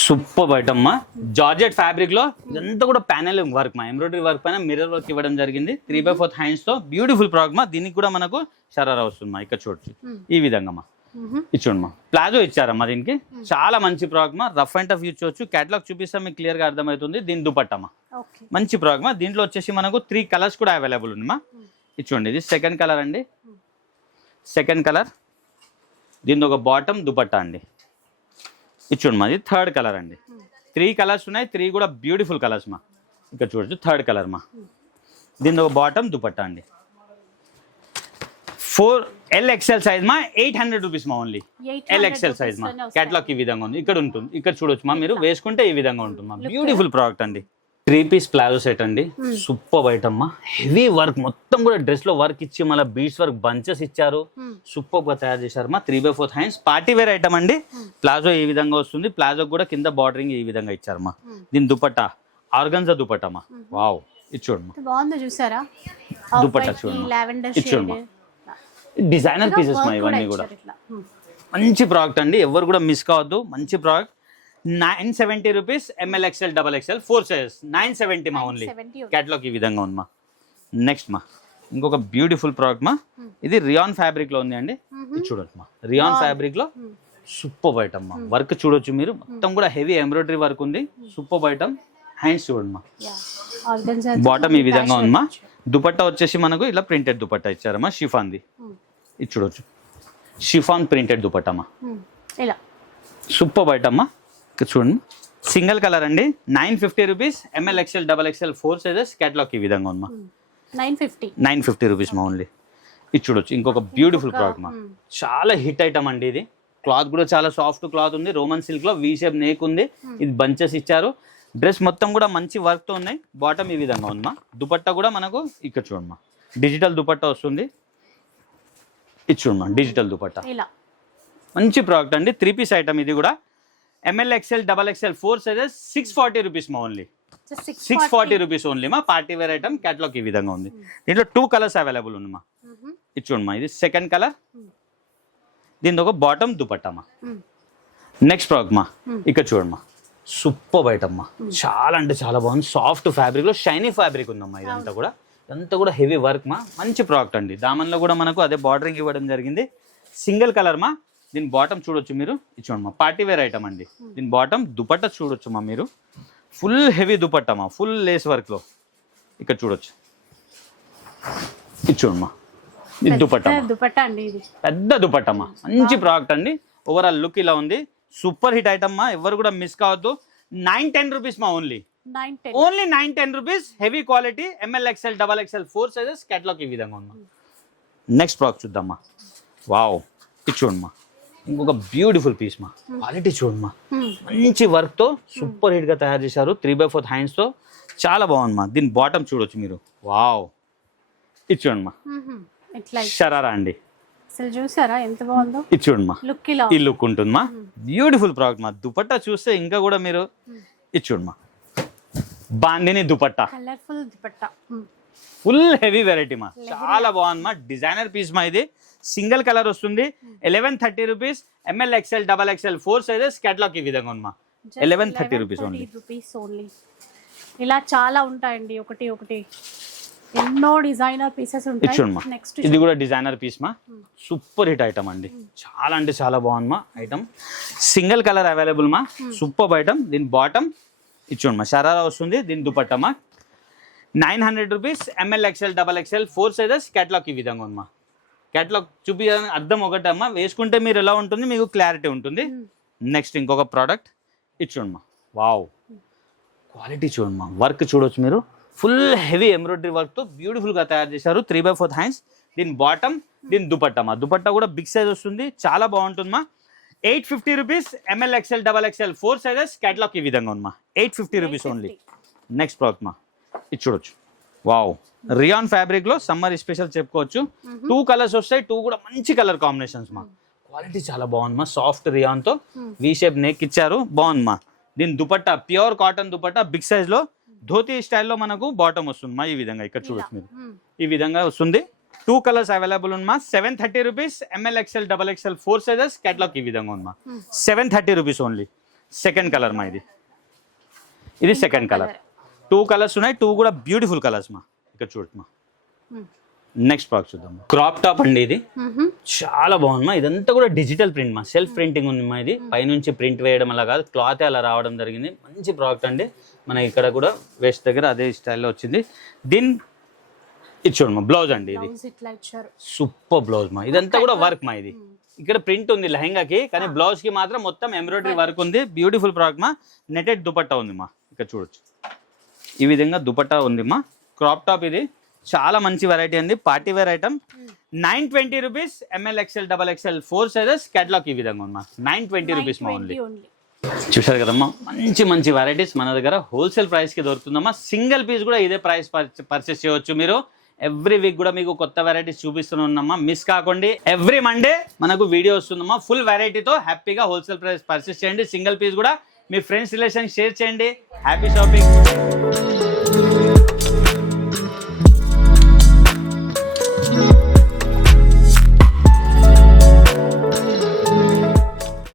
సూపర్ ఐటమ్ మా జార్జెట్ ఫ్యాబ్రిక్లో ఇదంతా కూడా ప్యానెల్ వర్క్ మా. ఎంబ్రాయిడరీ వర్క్ పైన మిర్రర్ వర్క్ ఇవ్వడం జరిగింది. త్రీ బై ఫోర్త్ హ్యాండ్స్తో. బ్యూటిఫుల్ ప్రోడక్ట్ మా. దీనికి కూడా మనకు షరారా వస్తుంది మా. ఇక్కడ చూడొచ్చు. ఈ విధంగా మా. మ్మ్. ఇచ్చోండి మా. ప్లాజో ఇచ్చారమ్మా దీనికి. చాలా మంచి ప్రోడక్ట్ మా. రఫ్ అండ్ టఫ్ యూజ్ చేయొచ్చు. క్యాటలాగ్ చూపిస్తే మీకు క్లియర్గా అర్థమవుతుంది. దీని దుపట్టమ్మా మంచి ప్రోడక్ట్ మా. దీంట్లో వచ్చేసి మనకు త్రీ కలర్స్ కూడా అవైలబుల్ ఉంది మా. ఇది చూడండి ఇది సెకండ్ కలర్ అండి. సెకండ్ కలర్ దీని ఒక బాటమ్ దుపట్టా అండి. ఇది చూడండి మాది థర్డ్ కలర్ అండి. త్రీ కలర్స్ ఉన్నాయి. త్రీ కూడా బ్యూటిఫుల్ కలర్స్ మా. ఇక్కడ చూడొచ్చు. థర్డ్ కలర్ మా. దీని ఒక బాటమ్ దుపట్టా అండి. ఫోర్ ఎల్ ఎక్స్ఎల్ సైజ్ మా ఎయిట్ హండ్రెడ్ రూపీస్ మా ఓన్లీ 800 ఎల్ ఎక్స్ఎల్ సైజ్ మా. క్యాట్లాగ్ ఈ విధంగా ఉంది. ఇక్కడ ఉంటుంది. ఇక్కడ చూడొచ్చు మా మీరు వేసుకుంటే ఈ విధంగా ఉంటుంది మా. బ్యూటిఫుల్ ప్రోడక్ట్ అండి. త్రీ పీస్ ప్లాజో సెట్ అండి. సూపర్ ఐటమ్ మా హెవీ వర్క్ మొత్తం కూడా డ్రెస్లో వర్క్ ఇచ్చి మళ్ళీ బీడ్స్ వర్క్ బంచెస్ ఇచ్చారు. Hmm. సూపర్గా తయారు చేశారు మా. Three by fourth hands party wear item అండి. ప్లాజో ఈ విధంగా వస్తుంది. ప్లాజో కూడా కింద బార్డరింగ్ ఈ విధంగా ఇచ్చారు మా. దీని దుపట్టా. ఆర్గన్జా దుపట్టా మా. వావ్ ఇది చూడమ్మా బాగుందో చూసారా? దుపట్టా ఇది చూడమ్మా. డిజైనర్ పీసెస్ మా ఇవన్నీ కూడా మ్మ్. మంచి ప్రోడక్ట్ అండి. ఎవరు కూడా మిస్ కావద్దు. మంచి product nine seventy rupees M L XL double XL four sizes nine seventy మా ఓన్లీ 970 ఉంది. క్యాట్లాగ్ ఈ విధంగా ఉంది మా. నెక్స్ట్ మా. ఇంకొక బ్యూటిఫుల్ ప్రోడక్ట్ మా. ఇది రియాన్ ఫ్యాబ్రిక్లో ఉంది అండి ఇది చూడొచ్చు మా. రియాన్ ఫ్యాబ్రిక్లో సూపర్ ఐటమ్ మా వర్క్ చూడొచ్చు మీరు. మొత్తం కూడా హెవీ ఎంబ్రాయిడరీ వర్క్ ఉంది. సూపర్ ఐటమ్ హ్యాండ్స్ చూడండి మా. బాటమ్ ఈ విధంగా ఉంది మా. దుపట్టా వచ్చేసి మనకు ఇలా ప్రింటెడ్ దుపట్టా ఇచ్చారమ్మా. షిఫాన్ది ఇది చూడొచ్చు. షిఫాన్ ప్రింటెడ్ దుపట్టమ్మా. మ్మ్. ఇలా సూపర్ ఇక్కడ చూడండి. సింగిల్ కలర్ అండి. Nine fifty rupees M L XL double XL four sizes catalogue ఈ విధంగా ఉందమ్మా. Nine fifty. Nine fifty rupees మా ఓన్లీ. ఇది చూడొచ్చు. ఇంకొక బ్యూటిఫుల్ ప్రోడక్ట్ మా చాలా హిట్ ఐటమ్ అండి ఇది. క్లాత్ కూడా చాలా సాఫ్ట్ క్లాత్ ఉంది. రోమన్ సిల్క్లో వీ షేప్ నేక్ ఉంది. ఇది బంచెస్ ఇచ్చారు. డ్రెస్ మొత్తం కూడా మంచి వర్క్తో ఉన్నాయి. బాటమ్ ఈ విధంగా ఉందమ్మా. దుపట్టా కూడా మనకు ఇక్కడ చూడమ్మా. డిజిటల్ దుపట్టా వస్తుంది. ఇది చూడమ్మా డిజిటల్ దుపట్టా. ఇలా. మంచి ప్రోడక్ట్ అండి త్రీ పీస్ ఐటమ్ ఇది కూడా. M L XL double XL four sizes six forty rupees మా only six forty rupees only మా పార్టీ వేర్ ఐటమ్ క్యాట్లాగ్ ఈ విధంగా ఉంది. దీంట్లో టూ కలర్స్ అవైలబుల్ ఉంది మా. ఇది చూడమ్మా ఇది సెకండ్ కలర్ దీని ఒక బాటమ్ దుపట్టమ్మా నెక్స్ట్ ప్రోడక్ట్ మా. ఇక్కడ చూడమ్మా సూపర్ ఐటమ్ మా. చాలా అంటే చాలా బాగుంది. సాఫ్ట్ ఫ్యాబ్రిక్లో షైనీ ఫ్యాబ్రిక్ ఉందమ్మా ఇదంతా కూడా. ఇదంతా కూడా హెవీ వర్క్ మా. మంచి ప్రోడక్ట్ అండి. దామన్లో కూడా మనకు అదే బార్డరింగ్ ఇవ్వడం జరిగింది. సింగిల్ కలర్ మా. దీని బాటమ్ చూడొచ్చు మీరు. ఇది చూడండి మా. పార్టీ వేర్ ఐటమ్ అండి. దీని బాటమ్ దుపట్టా చూడొచ్చు మా మీరు. ఫుల్ హెవీ దుపట్టా మా. ఫుల్ లేస్ వర్క్లో ఇక్కడ చూడొచ్చు. ఇది చూడమ్మా ఇది దుపట్టా పెద్ద దుపట్టమ్మా మంచి ప్రోడక్ట్ అండి. ఓవరాల్ లుక్ ఇలా ఉంది. సూపర్ హిట్ ఐటమ్ మా. ఎవరు కూడా మిస్ కావద్దు. నైన్ టెన్ రూపీస్ మా only only nine ten rupees heavy quality M L XL double XL four sizes catalogue ఈ విధంగా ఉందా. నెక్స్ట్ ప్రోడక్ట్ చూద్దామా? వావ్ ఇది చూడమ్మా. ఇంకొక బ్యూటిఫుల్ పీస్ మా. క్వాలిటీ చూడమ్మా. మంచి వర్క్తో సూపర్ హిట్గా తయారు చేశారు. త్రీ బై ఫోర్త్ హ్యాండ్స్తో చాలా బాగుందమ్మా. దీని బాటమ్ చూడొచ్చు మీరు. వావ్ ఇది చూడమ్మా. షరారా అండి. అసలు చూసారా? ఎంత బాగుందో? ఇది చూడమ్మా. లుక్ ఇలా ఈ లుక్ ఉంటుందమ్మా. బ్యూటిఫుల్ ప్రోడక్ట్ మా. దుపట్టా చూస్తే ఇంకా కూడా మీరు ఇది చూడమ్మా. Bandhani dupatta. Colourful dupatta. Full heavy variety మా. చాలా బాగుందమ్మా డిజైనర్ పీస్ మా ఇది. సింగిల్ కలర్ వస్తుంది. Eleven thirty rupees M L XL double XL four sizes catalogue ఈ విధంగా ఉందమ్మా Just eleven thirty rupees only ఇలా చాలా ఉంటాయండి. ఒకటి ఒకటి. ఎన్నో డిజైనర్ పీసెస్ ఉంటాయి. నెక్స్ట్ ఇది కూడా డిజైనర్ పీస్ మా. సూపర్ హిట్ ఐటమ్ అండి. చాలా అంటే చాలా బాగుంది మా ఐటమ్. సింగిల్ కలర్ అవైలబుల్ మా. Super item. దీని బాటమ్ ఇది చూడమ్మా షరారా వస్తుంది దీని దుపట్టమ్మా nine hundred rupees M L XL double XL four sizes catalogue ఈ విధంగా ఉందమ్మా కేటలాగ్ చూపించాలని అర్థం ఒకటమ్మా వేసుకుంటే మీరు ఎలా ఉంటుంది మీకు క్లారిటీ ఉంటుంది. నెక్స్ట్ ఇంకొక ప్రోడక్ట్ ఇది చూడమ్మా వావ్ క్వాలిటీ చూడమ్మా వర్క్ చూడొచ్చు మీరు. ఫుల్ హెవీ ఎంబ్రాయిడరీ వర్క్తో బ్యూటిఫుల్గా తయారు చేశారు. త్రీ బై ఫోర్త్ హ్యాండ్స్ దీని బాటమ్ దీని దుపట్టమ్మా దుపట్టా కూడా బిగ్ సైజ్ వస్తుంది చాలా బాగుంటుందమ్మా eight fifty rupees M L XL double XL four sizes catalogue ఈ విధంగా ఉందమ్మా. Eight fifty rupees only next product మా. ఇది చూడొచ్చు. వావ్ రియాన్ ఫ్యాబ్రిక్లో సమ్మర్ స్పెషల్ చెప్పుకోవచ్చు. టూ కలర్స్ వస్తాయి టూ కూడా మంచి కలర్ కాంబినేషన్స్ మా. క్వాలిటీ చాలా బాగుంది మా సాఫ్ట్ రియాన్తో వి షేప్ నెక్ ఇచ్చారు. బాగుంది మా దీని dupatta pure cotton dupatta big సైజ్లో ధోతి స్టైల్లో మనకు బాటమ్ వస్తుంది మా ఈ విధంగా. ఇక్కడ చూడొచ్చు మీరు. ఈ విధంగా వస్తుంది. టూ కలర్స్ అవైలబుల్ ఉందమ్మా. Seven thirty rupees M L XL double XL four sizes catalogue ఈ విధంగా ఉందమ్మా. Seven thirty rupees only second colour మా ఇది. ఇది సెకండ్ కలర్ టూ కలర్స్ ఉన్నాయి టూ కూడా బ్యూటిఫుల్ కలర్స్ మా. ఇక్కడ చూడమ్మా. నెక్స్ట్ ప్రోడక్ట్ చూద్దాం. క్రాప్ టాప్ అండి ఇది. చాలా బాగుంది మా ఇదంతా కూడా డిజిటల్ ప్రింట్ మా. సెల్ఫ్ ప్రింటింగ్ ఉంది మా ఇది. పైనుంచి ప్రింట్ వేయడం అలా కాదు. క్లాత్ అలా రావడం జరిగింది. మంచి ప్రోడక్ట్ అండి. మన ఇక్కడ కూడా వేస్ట్ దగ్గర అదే స్టైల్లో వచ్చింది. దీని ఇది చూడమ్మా బ్లౌజ్ అండి ఇది. సూపర్ బ్లౌజ్ మా. ఇదంతా కూడా వర్క్ మా ఇది. ఇక్కడ ప్రింట్ ఉంది లెహంగాకి కానీ బ్లౌజ్కి మాత్రం మొత్తం ఎంబ్రాయిడరీ వర్క్ ఉంది. బ్యూటిఫుల్ ప్రోడక్ట్ మా. నెటెడ్ దుపట్టా ఉంది మా. ఇక్కడ చూడొచ్చు. ఈ విధంగా దుపట్టా ఉంది మా. క్రాప్ టాప్ ఇది. చాలా మంచి వెరైటీ అండి. Party wear item nine twenty rupees M L XL double XL four sizes catalogue ఈ విధంగా ఉంది మా. నైన్ ట్వంటీ రూపీస్ మా ఓన్లీ చూశారు కదమ్మా? మంచి మంచి వెరైటీస్ మన దగ్గర. హోల్సేల్ ప్రైస్కి దొరుకుతుందమ్మా. సింగిల్ పీస్ కూడా ఇదే ప్రైస్ పర్చేస్ చేయవచ్చు మీరు. ఎవ్రీ వీక్ కూడా మీకు కొత్త వెరైటీస్ చూపిస్తున్నామా మిస్ కాకండి. ఎవ్రీ మండే మనకు వీడియో వస్తుందమ్మా. ఫుల్ వెరైటీతో హ్యాపీగా హోల్సేల్ ప్రైస్ పర్చేస్ చేయండి. సింగిల్ పీస్ కూడా మీ ఫ్రెండ్స్ రిలేషన్ షేర్ చేయండి. Happy shopping